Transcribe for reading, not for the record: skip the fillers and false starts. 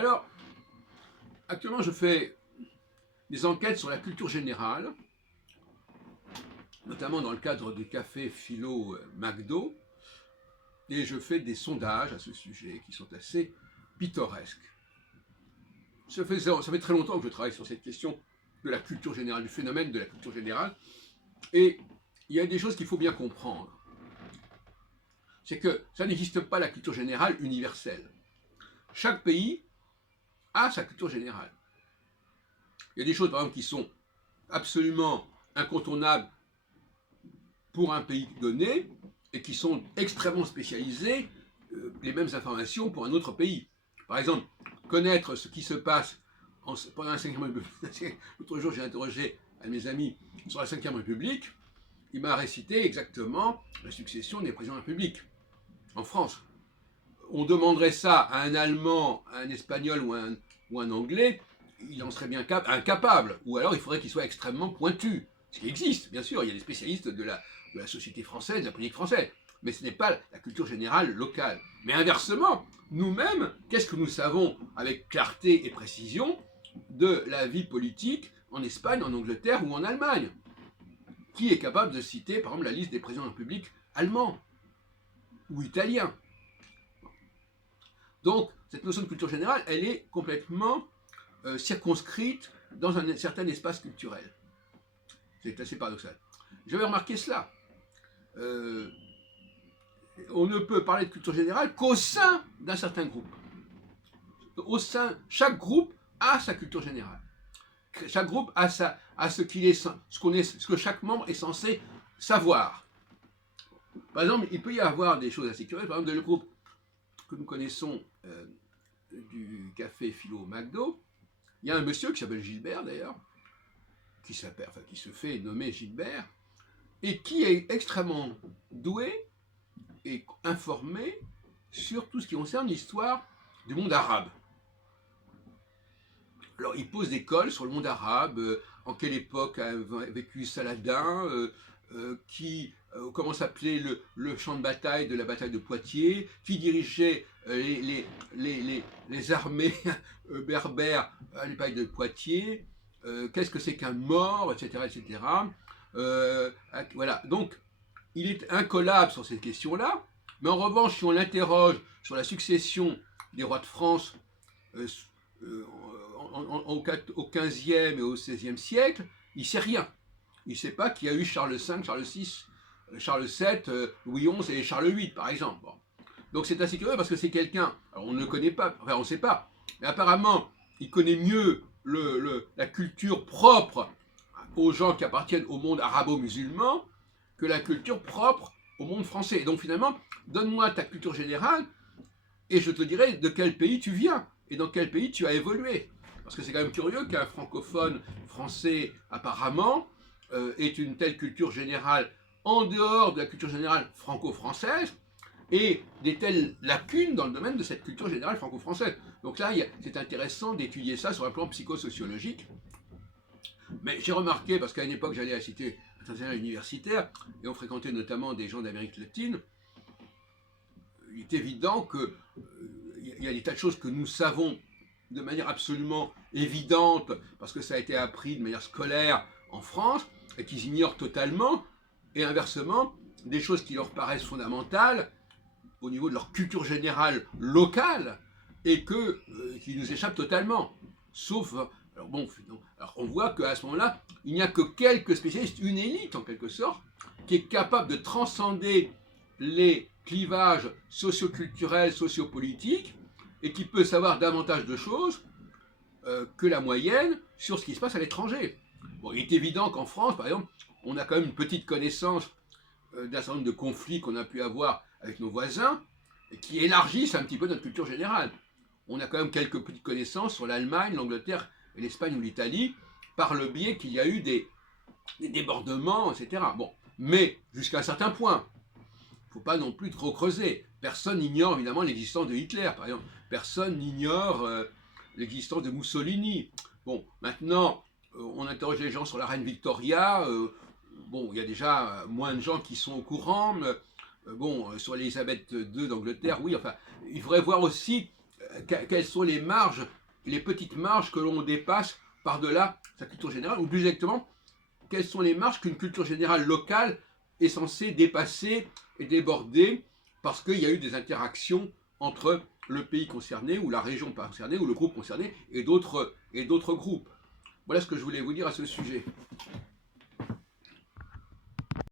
Alors, actuellement, je fais des enquêtes sur la culture générale, notamment dans le cadre du café philo McDo, et je fais des sondages à ce sujet qui sont assez pittoresques. Ça fait très longtemps que je travaille sur cette question de la culture générale, du phénomène de la culture générale, et il y a des choses qu'il faut bien comprendre. C'est que ça n'existe pas la culture générale universelle. Chaque pays a sa culture générale. Il y a des choses, par exemple, qui sont absolument incontournables pour un pays donné et qui sont extrêmement spécialisées, les mêmes informations pour un autre pays. Par exemple, connaître ce qui se passe pendant la Ve République. L'autre jour, j'ai interrogé un de mes amis sur la Ve République. Il m'a récité exactement la succession des présidents de la République en France. On demanderait ça à un Allemand, à un Espagnol ou un Anglais, il en serait bien incapable. Ou alors il faudrait qu'il soit extrêmement pointu. Ce qui existe, bien sûr, il y a des spécialistes de la société française, de la politique française. Mais ce n'est pas la culture générale locale. Mais inversement, nous-mêmes, qu'est-ce que nous savons avec clarté et précision de la vie politique en Espagne, en Angleterre ou en Allemagne? Qui est capable de citer, par exemple, la liste des présidents de la République allemands ou italiens? Donc, cette notion de culture générale, elle est complètement circonscrite dans un certain espace culturel. C'est assez paradoxal. J'avais remarqué cela. On ne peut parler de culture générale qu'au sein d'un certain groupe. Chaque groupe a sa culture générale. Chaque groupe a ce que chaque membre est censé savoir. Par exemple, il peut y avoir des choses assez curieuses. Par exemple, le groupe que nous connaissons du café philo McDo, il y a un monsieur qui s'appelle Gilbert d'ailleurs, qui se fait nommer Gilbert, et qui est extrêmement doué et informé sur tout ce qui concerne l'histoire du monde arabe. Alors il pose des cols sur le monde arabe, en quelle époque a vécu Saladin, comment s'appelait le champ de bataille de la bataille de Poitiers, qui dirigeait les armées berbères à l'époque de Poitiers, qu'est-ce que c'est qu'un mort, etc. etc. Voilà, donc il est incollable sur cette question-là, mais en revanche, si on l'interroge sur la succession des rois de France au XVe et au XVIe siècle, il ne sait rien. Il ne sait pas qu'il y a eu Charles V, Charles VI, Charles VII, Louis XI et Charles VIII, par exemple. Bon. Donc c'est assez curieux parce que c'est quelqu'un, alors on ne le connaît pas, enfin on ne sait pas, mais apparemment il connaît mieux la culture propre aux gens qui appartiennent au monde arabo-musulman que la culture propre au monde français. Et donc finalement, donne-moi ta culture générale et je te dirai de quel pays tu viens et dans quel pays tu as évolué. Parce que c'est quand même curieux qu'un francophone français, apparemment, ait une telle culture générale en dehors de la culture générale franco-française et des telles lacunes dans le domaine de cette culture générale franco-française. Donc là, c'est intéressant d'étudier ça sur un plan psychosociologique. Mais j'ai remarqué, parce qu'à une époque, j'allais à la cité internationale universitaire, et on fréquentait notamment des gens d'Amérique latine, il est évident qu'il y a des tas de choses que nous savons de manière absolument évidente, parce que ça a été appris de manière scolaire en France, et qu'ils ignorent totalement, et inversement, des choses qui leur paraissent fondamentales au niveau de leur culture générale locale, et qui nous échappent totalement. Sauf, alors bon, alors on voit qu'à ce moment-là, il n'y a que quelques spécialistes, une élite en quelque sorte, qui est capable de transcender les clivages socio-culturels, socio-politiques, et qui peut savoir davantage de choses que la moyenne sur ce qui se passe à l'étranger. Bon, il est évident qu'en France, par exemple, on a quand même une petite connaissance d'un certain nombre de conflits qu'on a pu avoir avec nos voisins, et qui élargissent un petit peu notre culture générale. On a quand même quelques petites connaissances sur l'Allemagne, l'Angleterre, et l'Espagne ou l'Italie, par le biais qu'il y a eu des débordements, etc. Bon, mais jusqu'à un certain point. Il ne faut pas non plus trop creuser. Personne n'ignore évidemment l'existence de Hitler, par exemple. Personne n'ignore l'existence de Mussolini. Bon, maintenant, on interroge les gens sur la reine Victoria. Bon, il y a déjà moins de gens qui sont au courant. Bon, sur Elisabeth II d'Angleterre, oui, enfin, il faudrait voir aussi quelles sont les marges, les petites marges que l'on dépasse par-delà sa culture générale, ou plus exactement, quelles sont les marges qu'une culture générale locale est censée dépasser et déborder parce qu'il y a eu des interactions entre le pays concerné, ou la région concernée, ou le groupe concerné, et d'autres groupes. Voilà ce que je voulais vous dire à ce sujet.